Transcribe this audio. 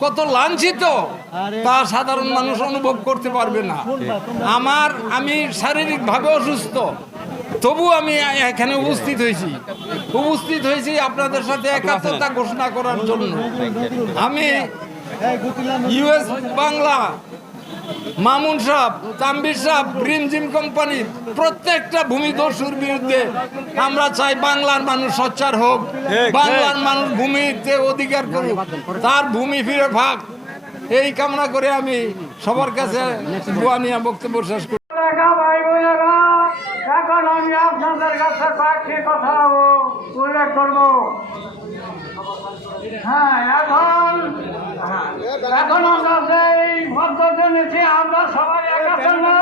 কত লাঞ্ছিত। তা সাধারণ মানুষ অনুভব করতে পারবে না। আমার আমি শারীরিকভাবে অসুস্থ। তবু আমি এখানে উপস্থিত হয়েছি। উপস্থিত হয়েছি আপনাদের সাথে একাত্মতা ঘোষণা করার জন্য। আমি ইউএস বাংলা মামুন সাহ তাম্বির সাহ রিমজিম কোম্পানি প্রত্যেকটা ভূমিদস্যুর বিরুদ্ধে আমরা চাই বাংলার মানুষ সচ্চার হোক বাংলার মানুষ ভূমিতে অধিকার করুক। তার ভূমি ফিরে ভাগ। এই কামনা করে আমি সবার কাছে বুয়ানিয়া বক্তব্য শেষ করি। এখন আমি আপনাদের কাছে কয়েকটি কথা উল্লেখ করব। হ্যাঁ এখন এখন আমরা সেই আমরা সবাই না।